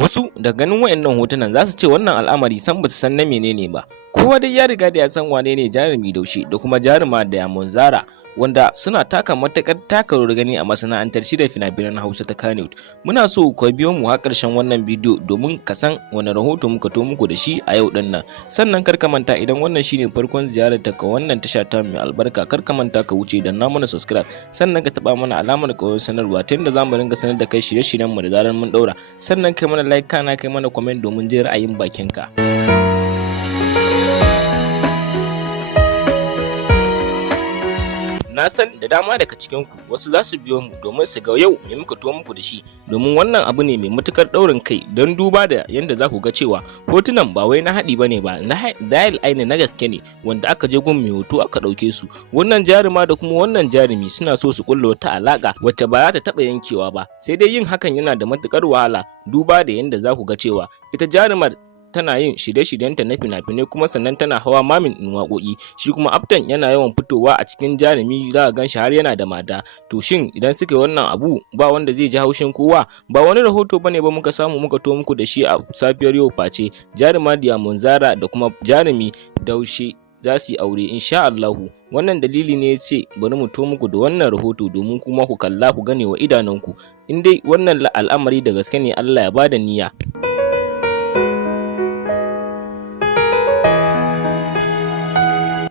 Wasu da ganin wayannan hotunan za su ce wannan al'amari san ba su san na menene ba. Kowa dai ya riga da ya san wane ne jarumi daushe da kuma jaruma da zara, wanda suna taka matakar rawar gani a masana'antar shirya fina-finan Hausa ta Kannywood. Muna so ku biyo mu har ƙarshen wannan bidiyo domin ka san wani rahoto muka to muku da shi a yau din nan. Sannan kar ka manta idan wannan shine farkon ziyarar ta ka wannan tasha ta mai albarka, kar ka manta ka wuce da na mana subscribe, sannan ka taba mana alamar ƙawar sanarwa ta yadda zamu ringa sanar da kai shirye-shiryen mu da zarar mun daura. Sannan kai mana like kana kai mana comment domin jin ra'ayin bakinka. Na san da dama daga cikin ku wasu za su biyo mu domin su ga yau me muka to muku da shi, domin wannan abu ne mai matukar daurin kai don duba da yanda za ku ga cewa hotunan ba wai na haɗi bane ba, na dial aini na gaske ne wanda aka je gun mai hoto aka ɗauke su. Wannan jaruma da kuma wannan jarumi suna so su kulla wata alaka wacce ba za ta taɓa yankewa ba, sai dai yin hakan yana da matukar wahala duba da yanda za ku ga cewa ita jarumar tana yin shirye-shiryenta na fina-finai kuma sannan tana hawa mamin ɗin waƙoƙi, shi kuma aftan yana yawan fitowa a cikin jarumi, za ka ganshi har yana da mata. To shin idan suka yi wannan abu ba wanda zai ji haushin kowa? Ba wani rahoto bane ba muka samu muka to muku da shi a safiyar yau face jaruma zara da kuma jarumi daushe za su yi aure insha Allahu. Wannan dalili ne yace bari mu to muku da wannan rahoto domin kuma ku kalla ku gane wa idanunku. In dai wannan al'amari da gaske ne Allah ya bada niyya.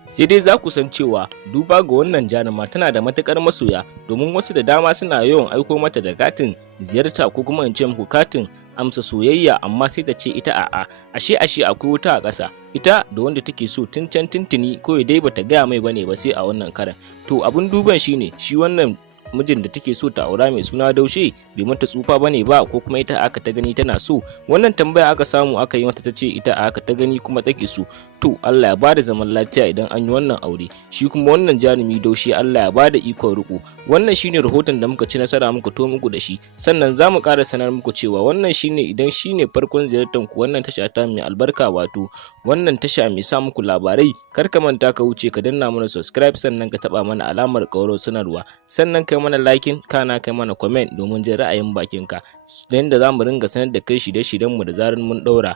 Sai dai za ku san cewa duba ga wannan jaruma tana da matukar masoya, domin wasu da dama suna yawan aiko mata da katin ziyarta ko kuma in ce muku katin amsa soyayya, amma sai ta ce ita a'a, ashe akwai wuta a ƙasa. Ita da wanda take so tun can tuntuni kawai dai bata gaya mai bane ba sai a wannan karan. To abun duban shine shi wannan mijin da take so ta aura mai suna daushe bai mata tsufa bane ba, ko kuma ita aka ta gani tana so? Wannan tambaya aka samu aka yi mata, ta ce ita aka ta gani kuma take so. To Allah ya bada zaman lafiya idan an yi wannan aure. Shi kuma wannan jarumi daushe Allah ya bada ikon riko. Wannan shine rahoton da muka ci nasara muka to muku da shi. Sannan za mu ƙara sanar muku cewa wannan shine idan shine farkon ziyartar ku wannan tasha ta mai albarka, wato wannan tasha mai sa muku labarai, kar ka manta ka wuce ka danna mana subscribe, sannan ka taba mana alamar ƙaurar sanarwa, sannan kai mana liking kana kai mana comment domin jin ra'ayin bakinka, da yanda za mu ringa sanar da kai shirye-shiryen mu da zarar mun daura.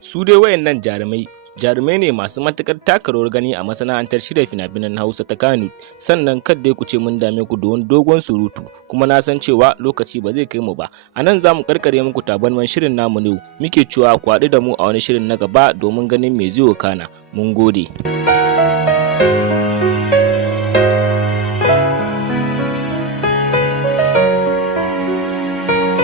Su dai wayannan jarumai ne masu matukar taka rawar gani a masana'antar shirya fina-finan Hausa ta Kannywood. Sannan kar dai ku ce mun dame ku da wani dogon surutu, kuma na san cewa lokaci ba zai kai mu ba. A nan za mu karkare muku tabarman shirin namu ne, muke cewa ku haɗu da mu a wani shirin na gaba domin ganin me zai wakana. Mun gode.